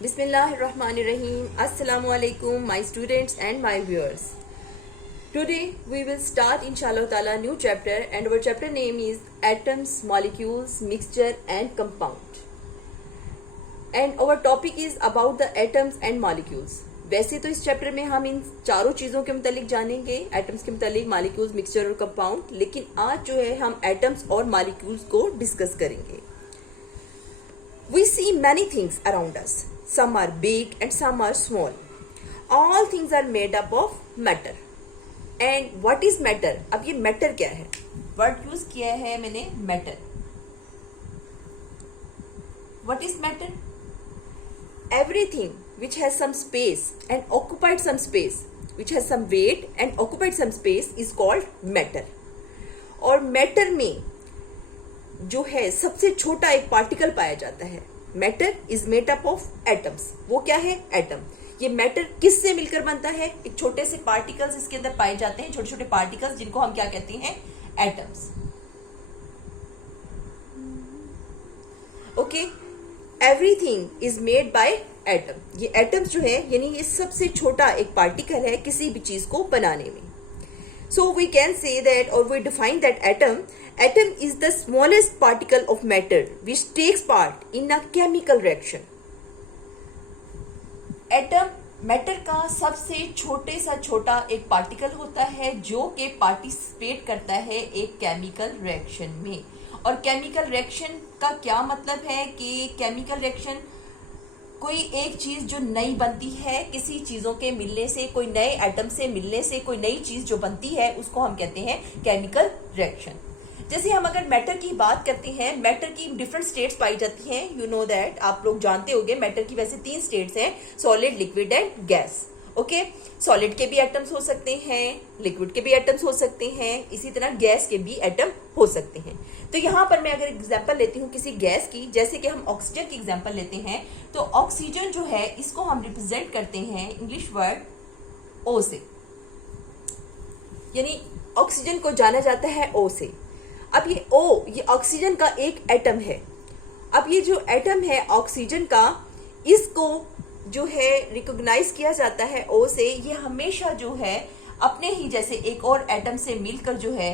Bismillahirrahmanirrahim. Assalamu alaikum, my students and my viewers. Today we will start inshallah ta'ala new chapter, and our chapter name is atoms, molecules, mixture and compound. And our topic is about the atoms and molecules. वैसे तो इस chapter में हम इन चारों चीज़ों के मुतालिक जानेंगे, एटम्स के मुतालिक, मॉलिक्यूल्स, मिक्सचर और कंपाउंड, लेकिन आज जो है हम एटम्स और मॉलिक्यूल्स को डिस्कस करेंगे. We see many things around us. Some are big and some are small. All things are made up of matter. And what is matter? अब ये matter क्या है? Word use किया है मैंने matter. What is matter? Everything which has some space and occupied some space, which has some weight and occupied some space is called matter. और matter में जो है सबसे छोटा एक पार्टिकल पाया जाता है. Matter is made up of atoms. वो क्या है? एटम. ये मैटर किससे मिलकर बनता है? एक छोटे से पार्टिकल्स इसके अंदर पाए जाते हैं, छोटे छोटे पार्टिकल्स, जिनको हम क्या कहते हैं? Atoms. Okay. Everything is made by atom. ये एटम्स जो है यानी ये सबसे छोटा एक पार्टिकल है किसी भी चीज को बनाने में. So we can say that, or we define that atom is the smallest particle of matter which takes part in a chemical reaction. Atom matter का सबसे छोटे सा छोटा एक पार्टिकल होता है जो कि पार्टिसिपेट करता है एक केमिकल रिएक्शन में. और केमिकल रिएक्शन का क्या मतलब है कि केमिकल रिएक्शन कोई एक चीज जो नई बनती है, किसी चीजों के मिलने से, कोई नए एटम से मिलने से कोई नई चीज जो बनती है, उसको हम कहते हैं केमिकल रिएक्शन. जैसे हम अगर मैटर की बात करते हैं, मैटर की डिफरेंट स्टेट्स पाई जाती हैं. यू नो दैट, आप लोग जानते होंगे मैटर की वैसे 3 स्टेट्स हैं: solid, liquid and gas. Okay. Solid के भी एटम्स हो सकते हैं, लिक्विड के भी एटम्स हो सकते हैं, इसी तरह गैस के भी एटम हो सकते हैं. तो यहाँ पर मैं अगर एग्जांपल लेती हूँ किसी गैस की, जैसे कि हम ऑक्सीजन की एग्जांपल लेते हैं, तो ऑक्सीजन जो है इसको हम रिप्रेजेंट करते हैं इंग्लिश वर्ड ओ से. यानी ऑक्सीजन को जाना जाता है ओ से. अब ये ओ, ये ऑक्सीजन का एक एटम है. अब ये जो एटम है ऑक्सीजन का, इसको जो है रिकॉग्नाइज किया जाता है ओ से. ये हमेशा जो है अपने ही जैसे एक और एटम से मिलकर जो है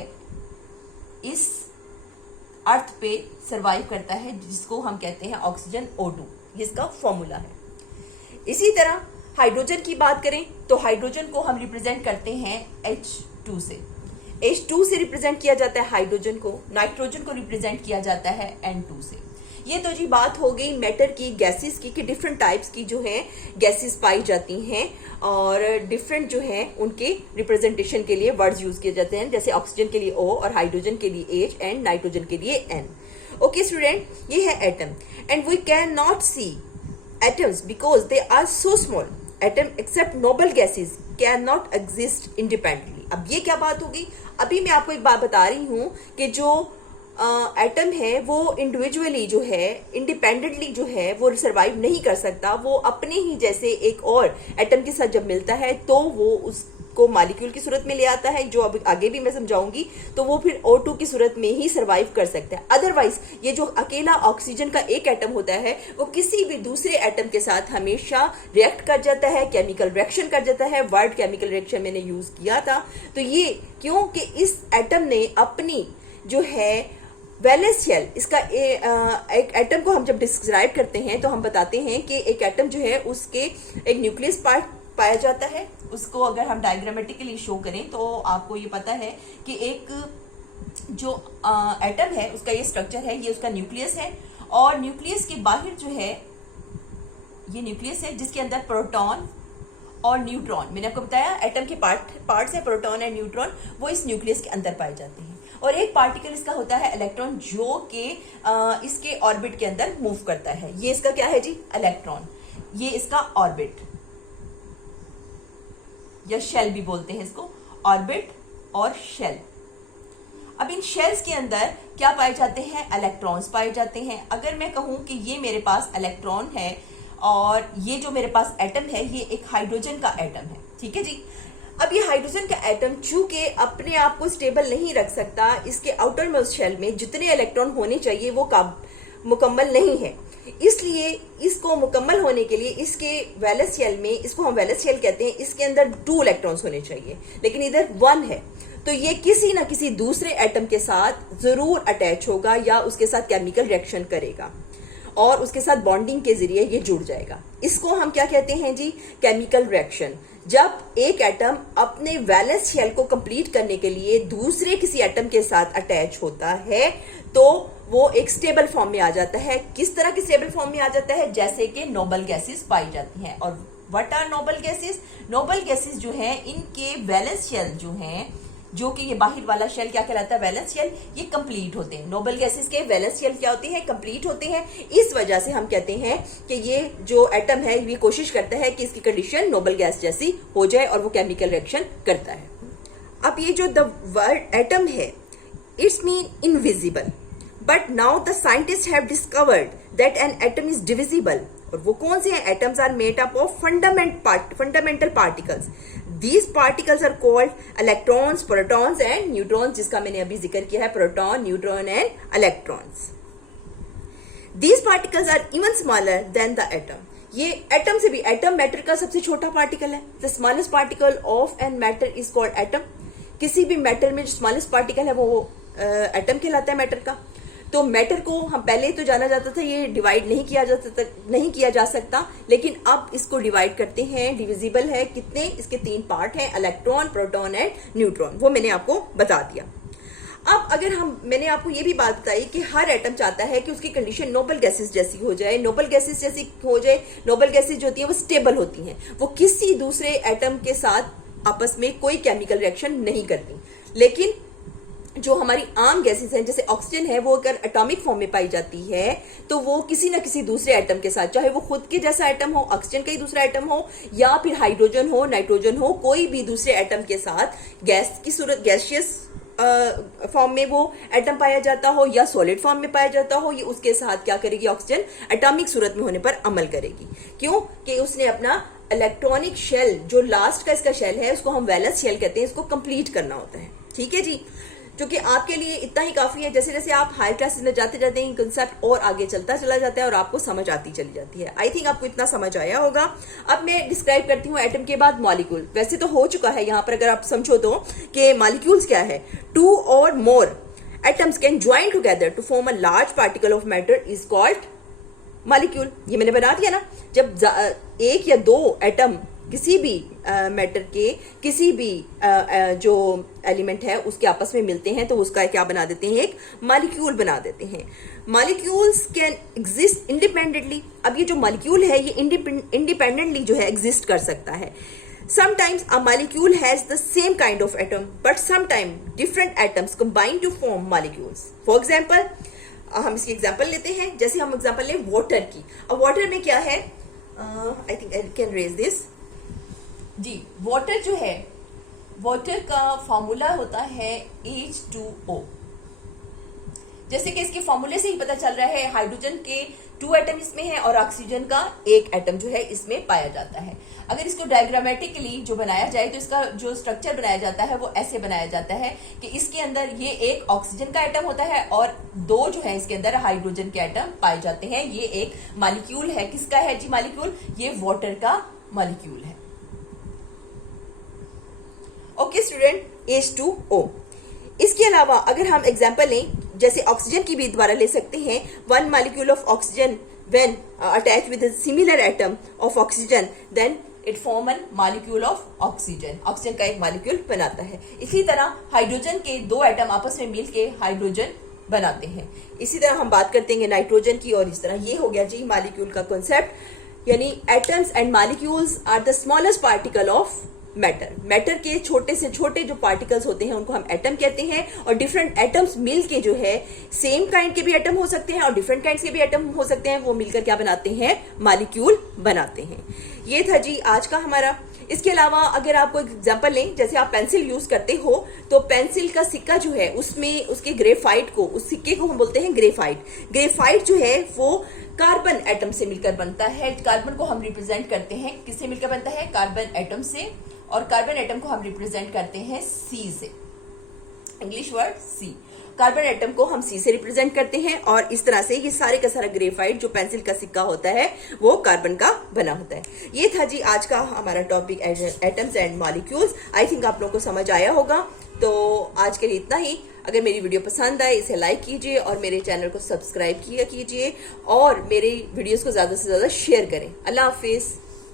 इस अर्थ पे सरवाइव करता है, जिसको हम कहते हैं ऑक्सीजन O2. इसका फॉर्मूला है. इसी तरह हाइड्रोजन की बात करें तो हाइड्रोजन को हम रिप्रेजेंट करते हैं H2 से. H2 से रिप्रेजेंट किया जाता है हाइड्रोजन को. नाइट्रोजन को रिप्रेजेंट किया जाता है N2 से. ये तो जी बात हो गई मैटर की, गैसेस की, कि डिफरेंट टाइप्स की जो है गैसेस पाई जाती हैं और डिफरेंट जो है उनके रिप्रेजेंटेशन के लिए वर्ड्स यूज किए जाते हैं. जैसे ऑक्सीजन के लिए O और हाइड्रोजन के लिए H एंड नाइट्रोजन के लिए N. ओके स्टूडेंट, ये है atom. And we can not see atoms because they are so small. Atom except noble gases can not exist independently. अब ये क्या बात होगी? अभी मैं आपको एक बात बता रही हूं कि जो एटम है वो इंडिविजुअली जो है, इंडिपेंडेंटली जो है वो सरवाइव नहीं कर सकता. वो अपने ही जैसे एक और एटम के साथ जब मिलता है तो वो उसको मॉलिक्यूल की सूरत में ले आता है, जो अब आगे भी मैं समझाऊंगी. तो वो फिर O2 की सूरत में ही सरवाइव कर सकता है. अदरवाइज ये जो अकेला ऑक्सीजन का एक एटम होता है वो किसी भी दूसरे एटम के साथ हमेशा रिएक्ट कर जाता है, केमिकल रिएक्शन कर जाता है. वर्ड केमिकल रिएक्शन मैंने यूज किया था. तो ये क्योंकि इस एटम ने अपनी जो है वैलेंस शेल, इसका एक एटम को हम जब डिस्क्राइब करते हैं तो हम बताते हैं कि एक एटम जो है उसके एक न्यूक्लियस पार्ट पाया जाता है. उसको अगर हम डायग्रामेटिकली शो करें तो आपको ये पता है कि एक जो एटम है उसका ये स्ट्रक्चर है, ये उसका न्यूक्लियस है. और न्यूक्लियस के बाहर जो है ये न्यूक्लियस है जिसके अंदर प्रोटॉन और न्यूट्रॉन, मैंने आपको बताया एटम के पार्ट्स है प्रोटॉन एंड न्यूट्रॉन, वो इस न्यूक्लियस के अंदर पाए जाते हैं. और एक पार्टिकल इसका होता है इलेक्ट्रॉन, जो कि इसके ऑर्बिट के अंदर मूव करता है. ये इसका क्या है जी? इलेक्ट्रॉन. ये इसका ऑर्बिट या शेल भी बोलते हैं इसको, ऑर्बिट और शेल. अब इन शेल्स के अंदर क्या पाए जाते हैं? इलेक्ट्रॉन्स पाए जाते हैं. अगर मैं कहूं कि ये मेरे पास इलेक्ट्रॉन है और ये जो मेरे पास एटम है ये एक हाइड्रोजन का एटम है. ठीक है जी. अब ये हाइड्रोजन का एटम चूंकि अपने आप को स्टेबल नहीं रख सकता, इसके आउटर मोस्ट शेल में जितने इलेक्ट्रॉन होने चाहिए वो मुकम्मल नहीं है. इसलिए इसको मुकम्मल होने के लिए इसके वैलेंस शेल में, इसको हम वैलेंस शेल कहते हैं, इसके अंदर 2 इलेक्ट्रॉन्स होने चाहिए, लेकिन इधर 1 है, तो ये किसी ना किसी दूसरे एटम के साथ जरूर अटैच होगा या उसके साथ केमिकल रिएक्शन करेगा और उसके साथ बॉन्डिंग के जरिए ये जुड़ जाएगा। इसको हम क्या कहते हैं जी? Chemical reaction. जब एक एटम अपने वैलेंस शेल को कंप्लीट करने के लिए दूसरे किसी एटम के साथ अटैच होता है तो वो एक स्टेबल फॉर्म में आ जाता है। किस तरह के स्टेबल फॉर्म में आ जाता है? जैसे कि नोबल गैसेस पाई जाती हैं। और what are noble gases? Noble gases जो है इनके वैलेंस शेल जो है, जो कि ये बाहर वाला शेल क्या कहलाता है? वैलेंस शेल, ये कंप्लीट होते हैं। नोबल गैसेस के वैलेंस शेल क्या होते हैं? कंप्लीट होते हैं। इस वजह से हम कहते हैं कि ये जो एटम है ये कोशिश करता है कि इसकी कंडीशन नोबल गैस जैसी हो जाए और वो केमिकल रिएक्शन करता है। अब ये जो द वर्ड एटम है, it's mean invisible, but now the scientist have discovered that an atom is divisible. और वो कौन से हैं? Atoms are made up of fundamental particles. These particles are called electrons, protons and neutrons, जिसका मैंने अभी जिक्र किया है, proton, neutron and electrons. These particles are even smaller than the atom. ये एटम से भी, एटम मैटर का सबसे छोटा पार्टिकल है। The smallest particle of an matter is called atom. किसी भी मैटर में जो स्मॉलेस्ट पार्टिकल है वो एटम कहलाता है मैटर का। तो मैटर को हम पहले तो जाना जाता था ये डिवाइड नहीं किया जा सकता, लेकिन अब इसको डिवाइड करते हैं। डिविजिबल है कितने? इसके 3 पार्ट हैं, इलेक्ट्रॉन, प्रोटॉन एंड न्यूट्रॉन। वो मैंने आपको बता दिया। अब अगर मैंने आपको ये भी बात बताई कि हर एटम चाहता है कि उसकी कंडीशन नोबल गैसेस जैसी हो जाए। नोबल गैसेस जैसी हो जाए, नोबल गैसेस जो होती हैं वो स्टेबल होती हैं, वो किसी दूसरे एटम के साथ आपस में कोई केमिकल रिएक्शन नहीं करती। लेकिन जो हमारी आम गैसेस हैं, जैसे ऑक्सीजन है, वो अगर एटॉमिक फॉर्म में पाई जाती है तो वो किसी ना किसी दूसरे एटम के साथ, चाहे वो खुद के जैसा एटम हो, ऑक्सीजन का ही दूसरा एटम हो, या फिर हाइड्रोजन हो, नाइट्रोजन हो, कोई भी दूसरे एटम के साथ गैस की सूरत, गैसियस फॉर्म में वो एटम पाया जाता हो या सॉलिड फॉर्म में पाया जाता हो, ये उसके साथ क्या करेगी? ऑक्सीजन एटॉमिक सूरत में होने पर अमल करेगी। क्यों? कि उसने अपना इलेक्ट्रॉनिक शेल, जो लास्ट का इसका शेल है, उसको हम वैलेंस शेल कहते हैं, इसको कंप्लीट करना होता है। ठीक है जी, क्योंकि आपके लिए इतना ही काफी है। जैसे जैसे आप हायर क्लासेस में जाते जाते हैं कंसेप्ट और आगे चलता चला जाता है और आपको समझ आती चली जाती है। आई थिंक आपको इतना समझ आया होगा। अब मैं डिस्क्राइब करती हूँ एटम के बाद मॉलिक्यूल। वैसे तो हो चुका है यहाँ पर, अगर आप समझो तो, कि मॉलिक्यूल्स क्या है। 2 or more atoms can join together to form a large particle of matter is called molecule. ये मैंने बना दिया ना। जब 1 या 2 एटम किसी भी मैटर के किसी भी जो एलिमेंट है उसके आपस में मिलते हैं तो उसका क्या बना देते हैं? एक मॉलिक्यूल बना देते हैं। Molecules can exist independently. अब ये जो मॉलिक्यूल है ये इंडिपेंडेंटली जो है एग्जिस्ट कर सकता है। Sometimes a molecule has the same kind of atom, but sometimes different atoms combine to form molecules. For example, हम इसकी एग्जाम्पल लेते हैं। जैसे हम एग्जाम्पल लें वाटर की। अब वाटर में क्या है? I think I can raise this जी। वाटर जो है, वाटर का फॉर्मूला होता है H2O। जैसे कि इसके फॉर्मूले से ही पता चल रहा है, हाइड्रोजन के 2 एटम इसमें है और ऑक्सीजन का 1 एटम जो है इसमें पाया जाता है। अगर इसको डायग्रामेटिकली जो बनाया जाए तो इसका जो स्ट्रक्चर बनाया जाता है वो ऐसे बनाया जाता है कि इसके अंदर ये एक ऑक्सीजन का एटम होता है और 2 जो है इसके अंदर हाइड्रोजन के एटम पाए जाते हैं। ये एक मॉलिक्यूल है। किसका है जी मॉलिक्यूल? ये वाटर का मॉलिक्यूल है। Okay student, H2O। इसके अलावा अगर हम एग्जाम्पल लें, जैसे ऑक्सीजन की भी द्वारा ले सकते हैं। 1 molecule of oxygen when attached with a similar atom of oxygen then it form a molecule of oxygen। Oxygen का एक मॉलिक्यूल बनाता है। इसी तरह हाइड्रोजन के 2 एटम आपस में मिलके हाइड्रोजन बनाते हैं। इसी तरह हम बात करते हैं नाइट्रोजन की, और इस तरह ये हो गया जी मॉलिक्यूल का कॉन्सेप्ट। यानी atoms and molecules are the smallest particle of matter. Matter के छोटे से छोटे जो पार्टिकल्स होते हैं उनको हम एटम कहते हैं। और डिफरेंट एटम्स मिलके जो है, सेम काइंड के भी एटम हो सकते हैं और डिफरेंट काइंड के भी एटम हो सकते हैं, वो मिलकर क्या बनाते हैं? मॉलिक्यूल बनाते हैं। ये था जी आज का हमारा। इसके अलावा अगर आपको एग्जांपल लें, जैसे आप पेंसिल यूज करते हो तो पेंसिल का सिक्का जो है उसमें उसके ग्रेफाइट को, उस सिक्के को हम बोलते हैं ग्रेफाइट। ग्रेफाइट जो है वो कार्बन एटम से मिलकर बनता है। कार्बन को हम रिप्रेजेंट करते हैं, किससे मिलकर बनता है? कार्बन एटम से। और कार्बन एटम को हम रिप्रेजेंट करते हैं C से, English word C। Carbon atom को हम सी से रिप्रेजेंट करते हैं और इस तरह से ये सारे का सारा ग्रेफाइट जो पेंसिल का सिक्का होता है वो कार्बन का बना होता है। ये था जी आज का हमारा topic atoms and molecules. I think आप लोगों को समझ आया होगा। तो आज के लिए इतना ही। अगर मेरी वीडियो पसंद आए इसे लाइक कीजिए और मेरे चैनल को सब्सक्राइब किया कीजिए और मेरे वीडियोस को ज्यादा से ज्यादा शेयर करें। अल्लाह हाफिज।